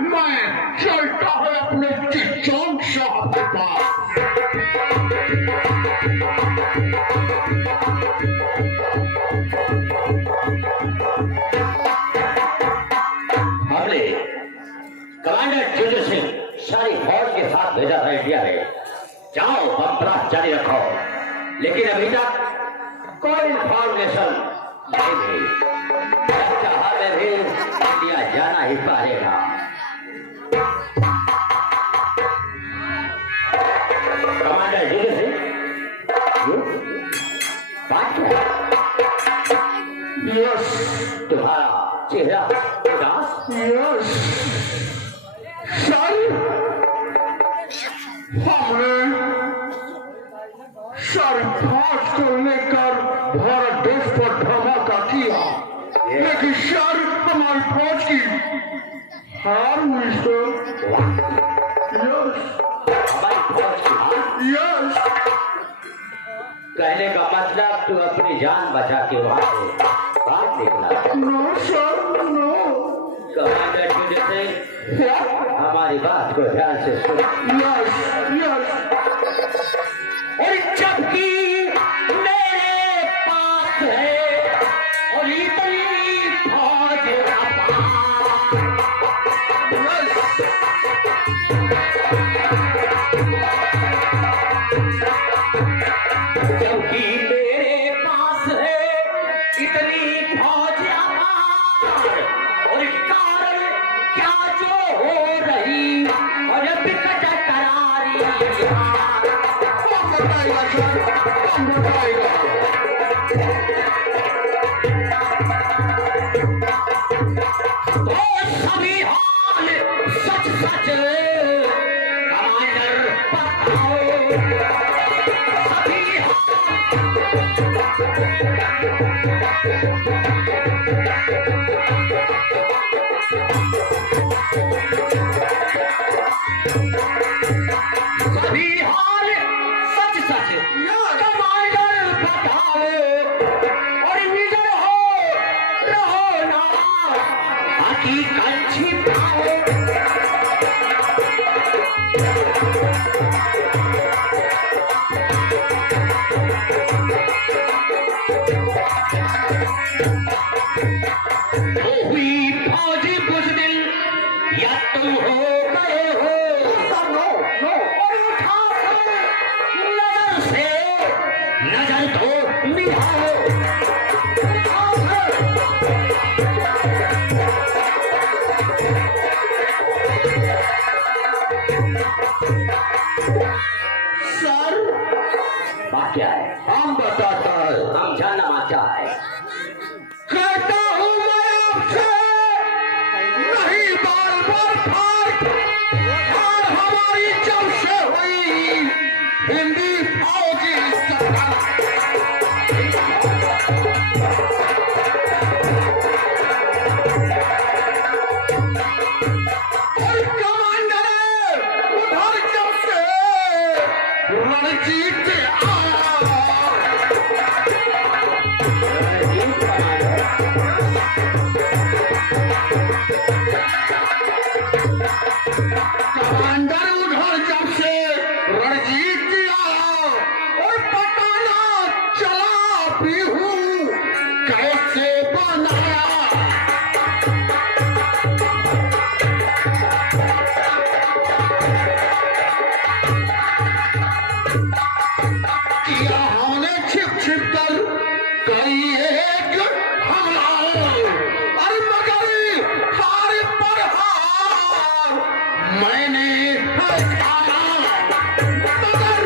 मैं चलता है अपने चिचौन साहब के पास। हमने कमांडर जुजू सिंह सारी फौज के साथ भेजा था इंडिया में। जाओ बमब्लास्ट जारी रखो, लेकिन अभी तक कोई इंफॉर्मेशन नहीं मिली। चाहा में भी इंडिया जाना ही पड़ेगा। कमांडर जुजू सिंह बात क्या है? यस तुम्हारा चेहरा उदास। यस सर, हमने सर फौज को लेकर भारत देश पर धमाका किया, लेकिन सर हमारी फौज की हार हुई सर। यस हमारी फौज की हार? यस कहने का मतलब तू अपनी जान बचा के वहां से बाहर निकला। No sir no. Commander Juju Singh हमारी बात को ध्यान से सुन। Yes yes. और जबकि मेरे पास है और इतनी फौज जबकि मेरे पास है इतनी फौज और कारण क्या जो हो रही और बिकट करारी बताएगा सर, कौन बताएगा? तो सभी हाल सच सच कमांडर बताओ। सभी सभी हाल सच सच कमांडर बताओ और निडर हो रहो ना हकीकत छिपाओ। तो हुई फौजी बुज़दिल या तुम हो गए हो और उठा नजर से नजर तो मिलाओ। सर बात क्या है? हम बताता है। हम जानना चाहते हैं। कहता हूँ मैं आपसे, नहीं बार बार फाट और हमारी जब से हुई हिंदी फौजी सरकार। और कमांडर उधर जब से रणजीत आया, कमांडर उधर जब से रणजीत आया और पता ना चला भी हूँ कैसे बनाया। किया हमने छिप छिप कर कई एक हमला, अरे मगर हार पर हार मैंने खाया। मगर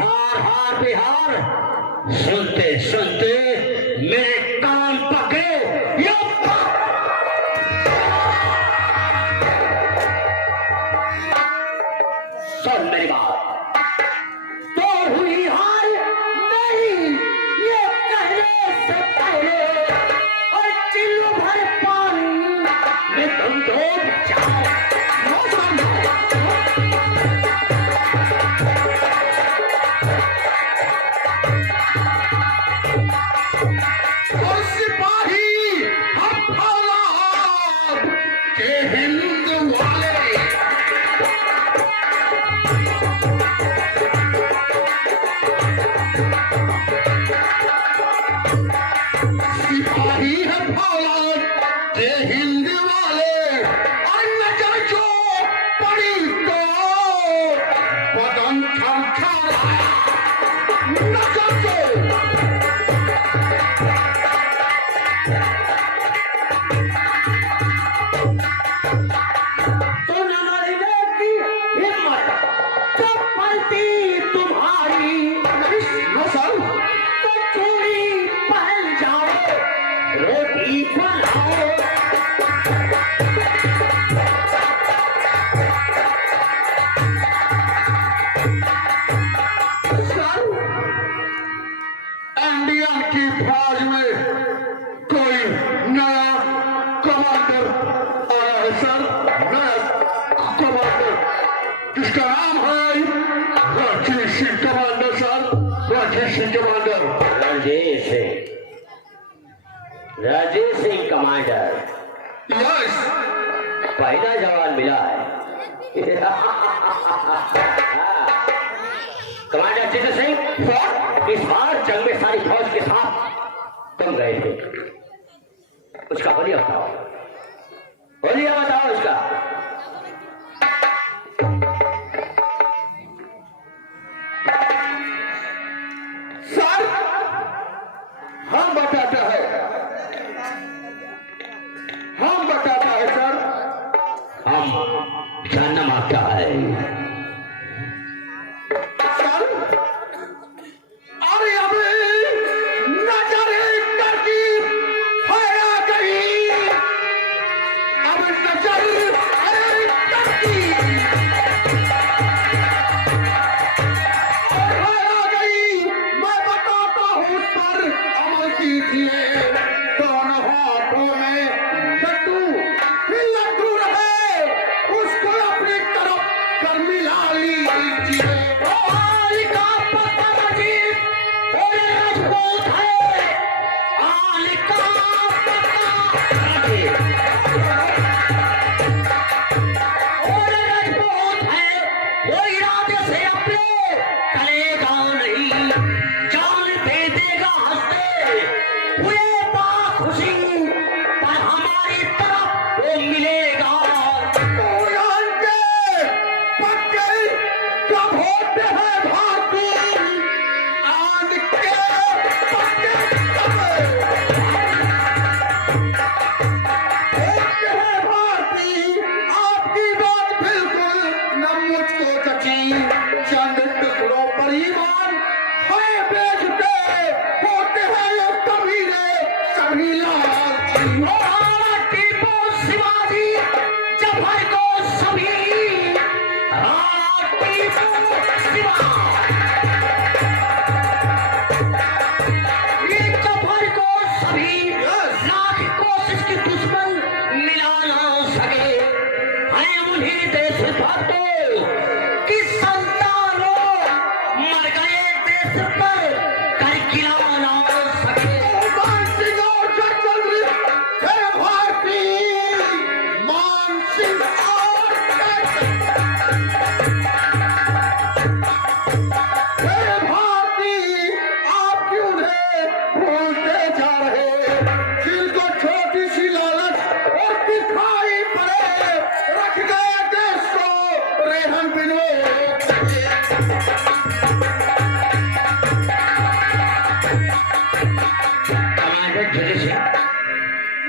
हार पे हार सुनते सुनते मेरे कान पके। सुन मेरी बात। तो हुई हार नहीं ये कहने से पहले और चिल्लू भर पानी में तुम डूब जाओ। इंडिया की फौज में कोई नया कमांडर आया है सर। नया कमांडर जिसका नाम है Rajesh Singh commander sir. Rajesh Singh commander. Rajesh Singh commander. Yes, पहला जवान मिला है। कमांडर चित्र सिंह, इस बार जंग में सारी फौज के साथ तुम गए थे, उसका होलिया बताओ। होलिया बताओ उसका। सर हम बताता है सर। हम जानना मांगता है। सर अरे अभी नजर करके आ गई। अब नजर करके आ गई। मैं बताता हूँ पर अमल कीजिए। दोनों हाथों में लड्डू रहे, उसको अपनी तरफ कर मिला लीजिए। चंद टुकड़ों पर ईमान है बेचते होते हैं ये कमीने सभी लालची। टीपू शिवाजी जफर को सभी टीपू जफर को सभी लाख कोशिश की दुश्मन मिला ना सके। हैं उन्हीं देशभक्तों की संतानों मर गए देश पर कर गिरा ना सके। मान सिंह और चंद्र हे भारती, मान सिंह और हे भारती, आप क्यों भूलते जा रहे जिनको छोटी सी लालच और दिखाई पड़े रख गए देश को रेहन बिनो। कमांडर चित्र सिंह,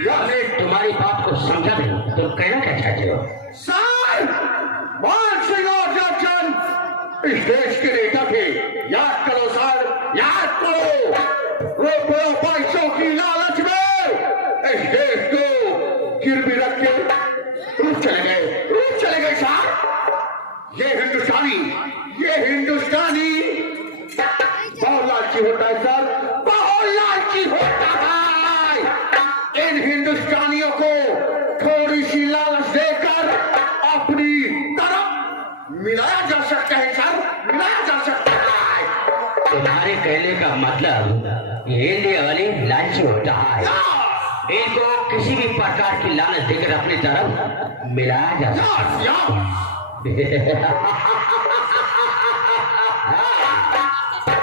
हमें तुम्हारी बात को समझा नहीं। तुम कहना क्या चाहते हो? सर मान सिंह और जयचंद इस देश के नेता थे। याद करो सर, याद करो। रुपयों पैसों की लालच में इस देश को गिरवी रख के रूठ चले गए साहब। ये हिंदुस्तानी बहुत लालची होता है सर, बहुत लालची होता है। इन हिंदुस्तानियों को थोड़ी सी लालच देकर अपनी तरफ मिलाया जा सकता है सर, मिलाया जा सकता है। तुम्हारे कहने का मतलब ये वाली लालची होता है। इनको किसी भी प्रकार की लालच देकर अपनी तरफ मिलाया जा सकता है।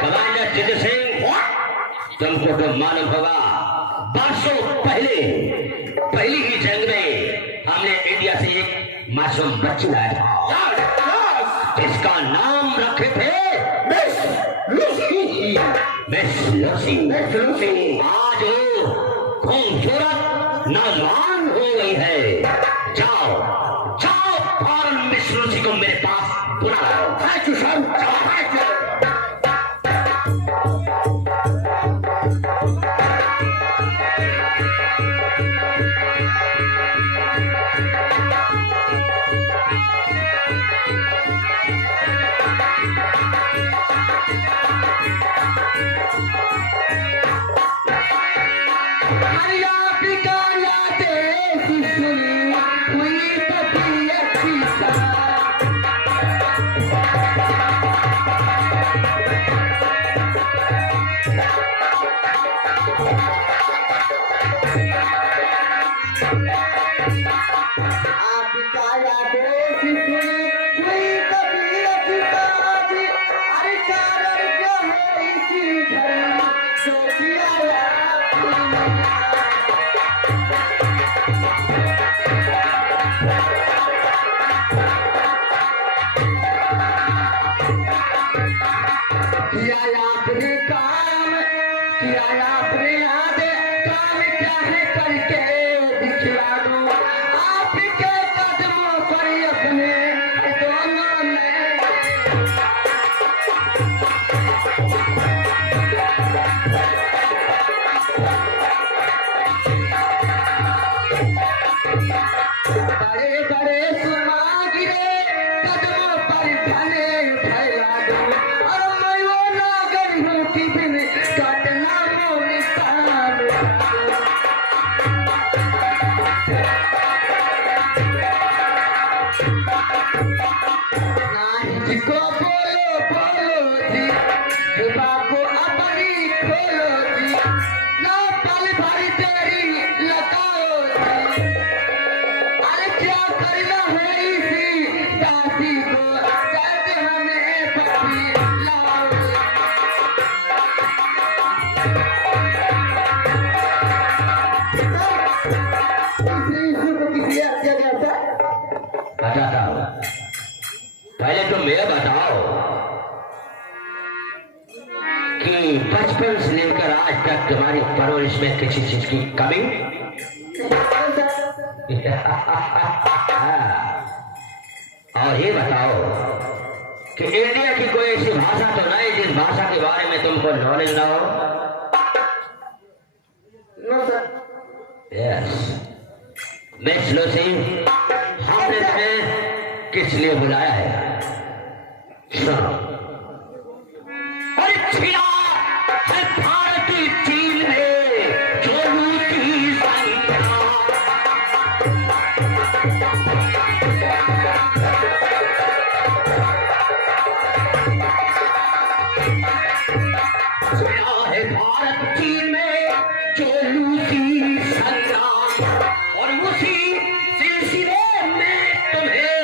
कमांडर चित्र सिंह, तुमको तो मालूम होगा बरसों पहली ही जंग में हमने इंडिया से एक मासूम बच्ची लाया था जिसका नाम रखे थे मिस लूसी। मिस लूसी आज वो खूबसूरत नौजवान हो गई है। जाओ जाओ फौरन मिस लूसी को मेरे पास बुलाओ। पहले तुम यह बताओ कि बचपन से लेकर आज तक तुम्हारी परवरिश में किसी चीज की कमी? और ये बताओ कि इंडिया की कोई ऐसी भाषा तो नहीं जिस भाषा के बारे में तुमको नॉलेज ना हो? यस मिस लूसी, हमने तुम्हें किस लिए बुलाया है? सुनो, भारतीय चीन में जो लूटी है, भारत चीन में जो लूटी संग्राम, और उसी सिलसिले में तुम्हें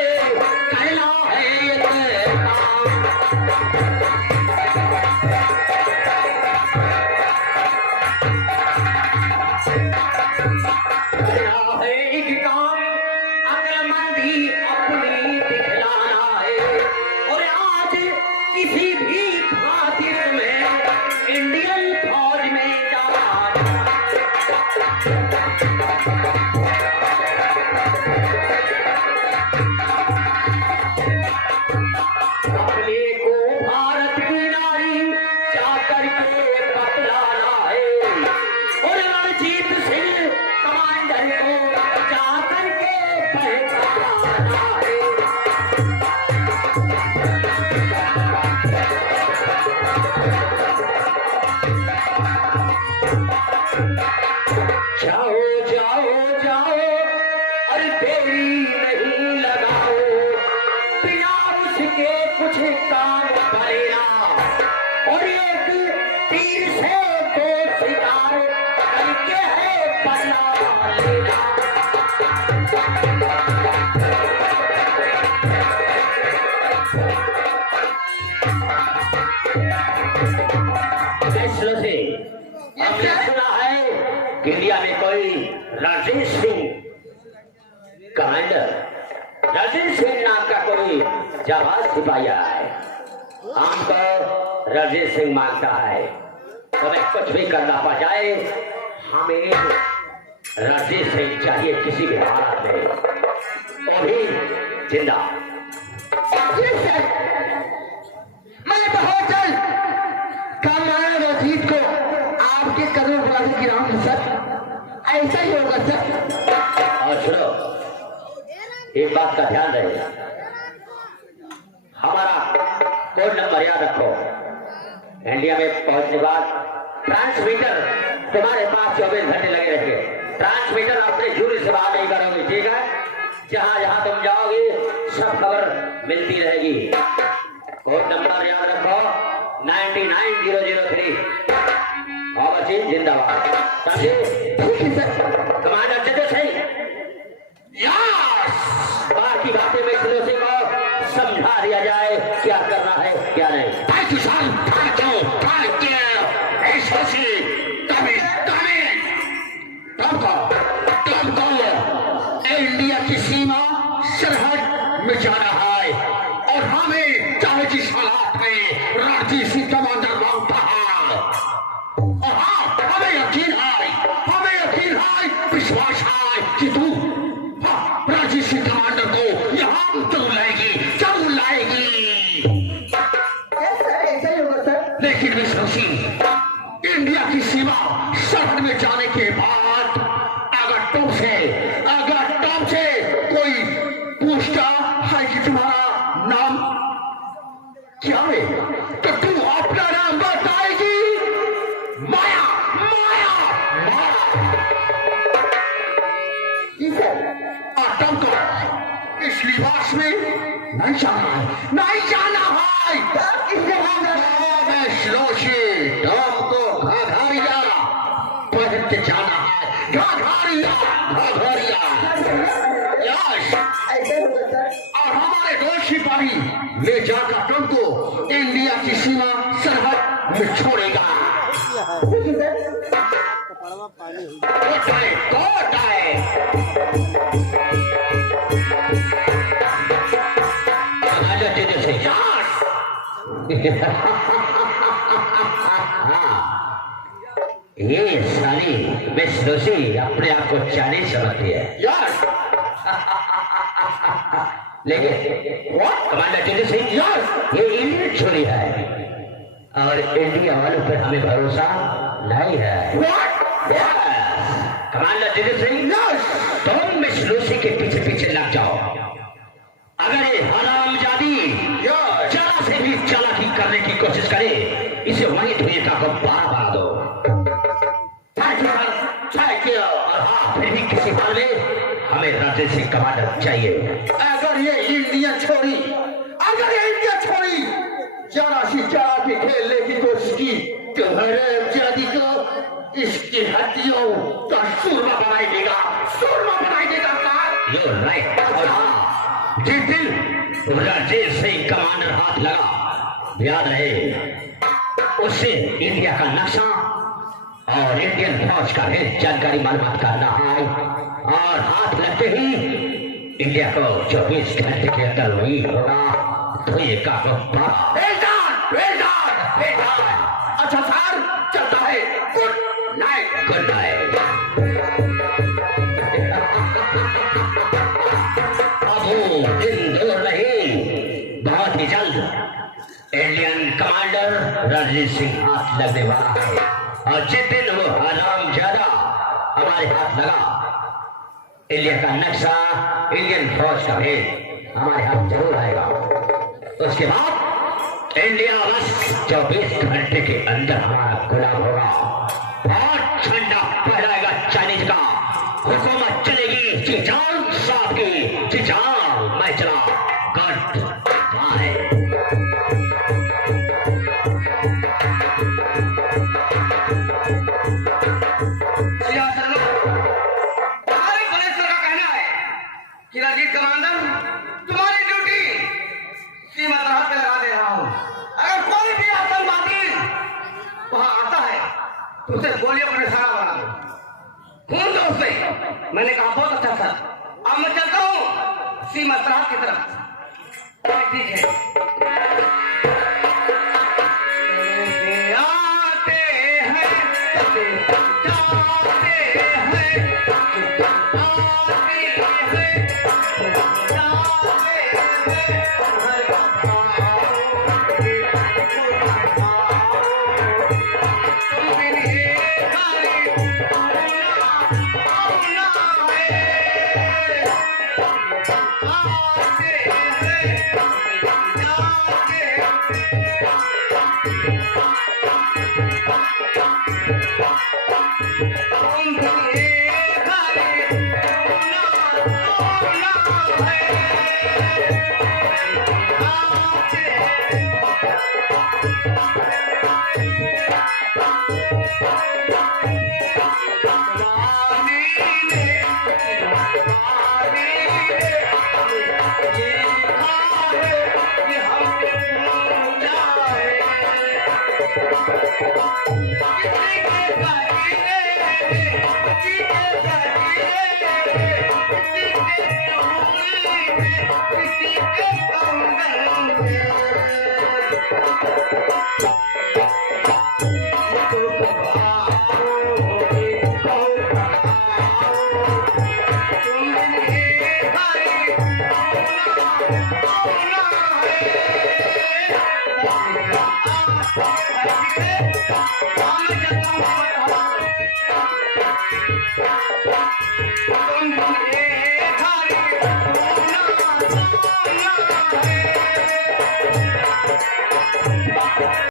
कहना है ये हमने सुना है कि इंडिया में कोई राजेश सिंह कमांडर, राजेश सिंह नाम का कोई जहाज सिपाही है। हमको राजेश सिंह मांगता है तुम्हें कुछ भी करना पड़ जाए, हमें रणजीत सिंह चाहिए किसी भी हालत में, वो भी जिंदा। मैं बहुत जल्द कमाया रणजीत को आपके कदम पर गिराऊंगा सर, ऐसा ही होगा सर। और सुनो, एक बात का ध्यान रहे, हमारा कोड नंबर याद रखो। इंडिया में पहुंचने के बाद ट्रांसमीटर तुम्हारे पास 24 घंटे लगे रहेंगे। ट्रांसमीटर अपने जूरी से बाहर नहीं करोगे, ठीक है? जहां जहां तुम जाओगे सब खबर मिलती रहेगी। कोड नंबर याद रखो 99003। और बच्ची जिंदाबाद। समझे? ठीक है सर। कमांडर चंद्र सिंह, बाकी बातें में सिंह को समझा दिया जाए क्या करना है क्या नहीं। इंडिया की सीमा सरहद में जाना है और हमें चाहे जिस हालात में रणजीत सिंह कमांडर मांगता है। और हाँ, हमें यकीन है, विश्वास है कि तू रणजीत सिंह कमांडर को यहाँ जरूर लाएगी। ऐसा ही होगा सर। लेकिन मिस्टर सिंह, इंडिया की सीमा सरहद में जाने के बाद अगर तुमसे कोई पूछता है कि तुम्हारा नाम क्या है, तो तू अपना नाम बताएगी माया। तुमको इस लिबास में नहीं जाना है। तुमको घाघरिया पहन के जाना है। घाघरिया। और हमारे दो सिपाही ले जाकर तुमको इंडिया की सीमा सरहद में छोड़ेगा। कोट आए। ये साली मिस लूसी अपने आप को चाइनीज समझती है। लेकिन कमांडर चंद्र सिंह, ये इंडियन छोरी है और इंडिया वालों पर हमें भरोसा नहीं है। कमांडर चंद्र सिंह, तुम मिस लूसी के पीछे पीछे लग जाओ। अगर ये हरामजादी जरा से भी चालाकी करने की कोशिश करे, इसे वहीं धुएं का गुब्बारा बना दो। और हाँ, फिर भी किसी हाल में हमें रणजीत सिंह कमांडर चाहिए। अगर ये इंडिया छोड़ी जरा सी चालाकी खेलने की कोशिश की तो हरामजादी को इसकी हड्डियों का सूरमा बनाई देगा। You're right। और हाँ, जिस दिन रणजीत सिंह कमांडर हाथ लगा, याद रहे उससे इंडिया का नक्शा और इंडियन फौज का भी जानकारी मालूमात करना है। और हाथ लगते ही इंडिया को 24 घंटे के अंदर वही होगा तो ये का अच्छा सर, चलता है। Good night. अब दिन दूर नहीं, बहुत ही जल्द इंडियन कमांडर रणजीत सिंह हाथ लगने वाला है। और जिस दिन वो हरामजादा हमारे हाथ लगा, इंडिया का नक्शा, इंडियन फौज का भेद हमारे हाथ जरूर आएगा। उसके बाद इंडिया बस 24 घंटे के अंदर हमारा गुलाम होगा और झंडा फहराएगा चाइनीज का। हुकूमत चलेगी चिचांग साहब की। चिचांग मैं चला। Good bye. कि रणजीत कमांडर, तुम्हारी ड्यूटी सीमा सरहद पे लगा दे रहा हूँ। अगर कोई भी आतंकवादी वहां आता है तो उसे गोलियों पर निशाना बना दो, खून दो उससे। मैंने कहा बहुत अच्छा सर, अब मैं चलता हूँ सीमा सरहद की तरफ। ठीक है। आते हैं Thank you.